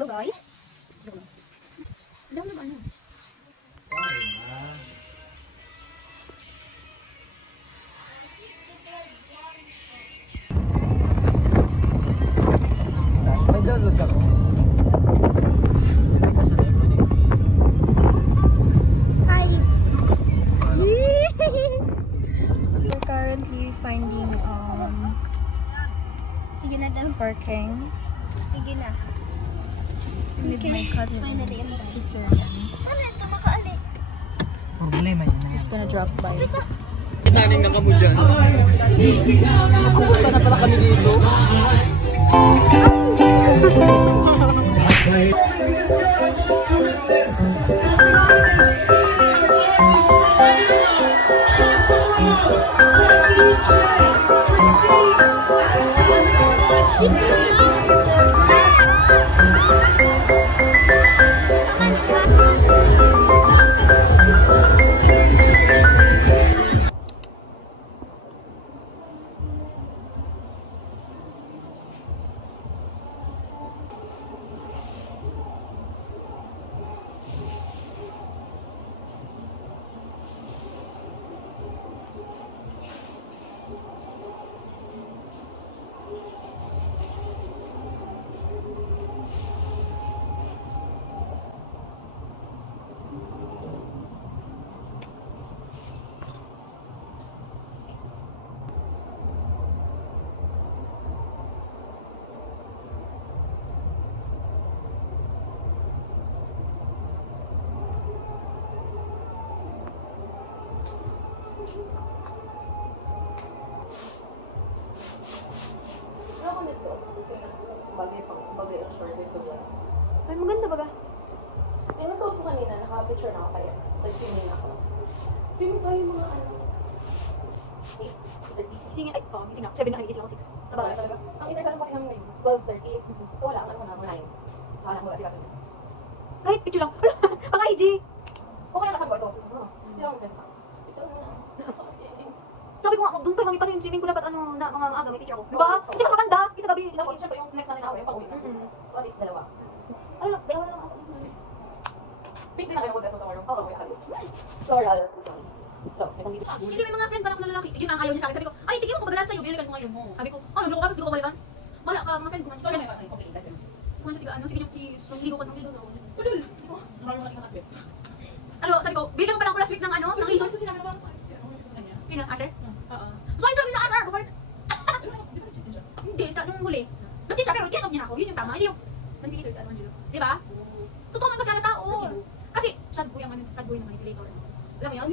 Hello guys. Daw naman ano. May download ka. Hi. We're currently finding sige na daw parking. Sige na. With my cousin and sister. Ano ka makaali? Problema yun. Just gonna drop by. Taning na kamo dyan. Punta na pala kami dito. Ay, maganda baga. Yung nasuot ko kanina, naka-picture na ako kaya. Nag-swimming ako. Swimming tayo mga ano. 8:30. Sige, ay, oh, gising ako. 7 na nagising ako 6. Sa bagay talaga. Ang interest naman namin ngayon, 12:30. So wala, ang ano na, 9. Sana mo kasi kasi. Kahit picture lang. Pang IG. Okay lang kasabi ko ito. Sila mo sa picture mo na. So kasi, Sabi ko nga, doon pa kami pa yung swimming ko dapat ano na mga aga may picture ko. Diba? Kasi mas maganda. Isa gabi. tapos syempre yung snacks natin ako, yung pag-uwi na. So at least dalawa. Ano, dalawa lang ako. Pink din ang ano ko dress mo tomorrow. Oo, may ako. Floral. So, may pang Hindi may mga friend pa ako na lalaki. Yun ang ayaw niya sa akin. Sabi ko, ay, tigil mo kapagalan sa'yo. Binikan ko ngayon mo. Sabi ko, ano, loko ka, gusto ko balikan. Wala ka, mga friend ko man. Sorry, may complicated yun. Kung siya, ano, sige yung please. Ligo ka ng ligo. Udul! Marami mo nakakabit. Ano, sabi ko, bigyan ko pa lang ako last week ng ano, ng reason. Sinabi na parang sa kanya. Yun ang after. Oo. So, ay, sabi na after. Hindi, sa nung huli. Nag-change siya, pero get off niya na ako. Yun yung tama. Hindi yung manipulator sa Angelo. Di ba? Totoo man kasi ang tao. Kasi, sad boy ang manipulator. Alam mo yun?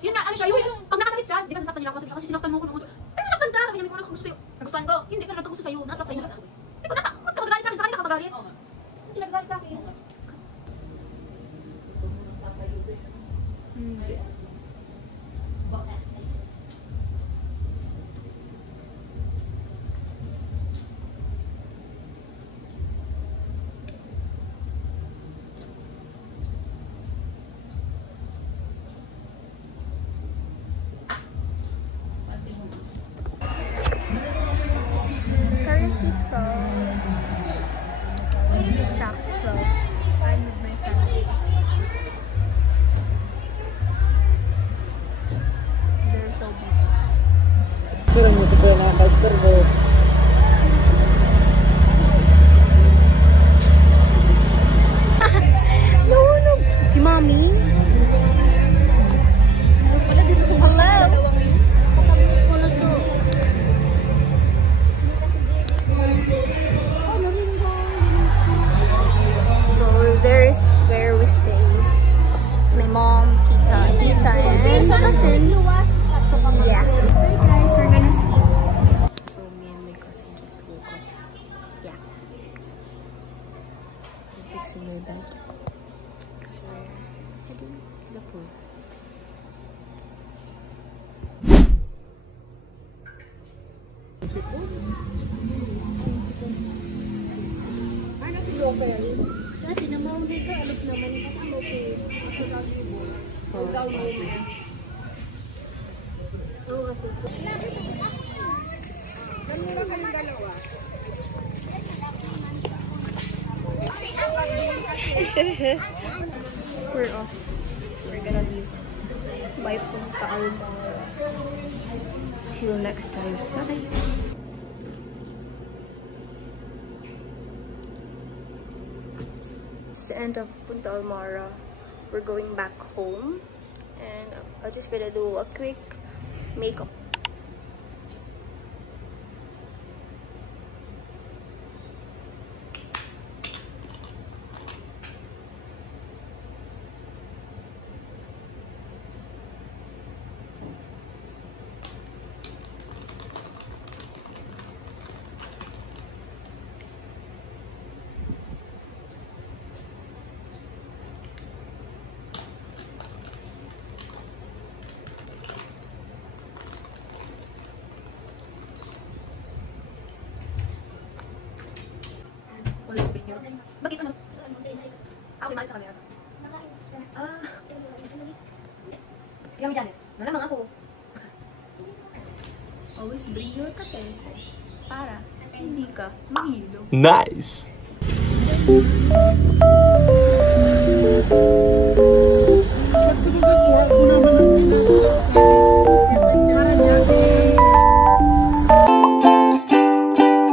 Yun nga, ano siya, yung pag nakasakit siya, di ba nasaktan nila ako kasi sinaktan mo ko nung pero nasaktan ka, sabi niya, may gusto sa'yo. Nagustuhan ko, hindi ka naman gusto sa'yo, na-attract sa'yo. Hindi ko nakapagalit sa akin, sa akin nakapagalit. Hindi nagagalit sa akin. Hindi. fixing my bed. Because we're heading to the pool. Ano si Joker? Dati naman dito, alok naman ito ang okay. Kasi lagi mo. Ikaw mo. Oo, kasi. Nanira kayong dalawa. We're off. We're gonna leave. Bye po, Almora. See you next time. Bye-bye. It's the end of Punta Almora. We're going back home. And I'm just gonna do a quick makeup. Bakit ano? Ako yung sa camera. Ah. Ikaw dyan eh. Malamang ako. Always bring your katente para hindi ka mahilo. Nice! Una naman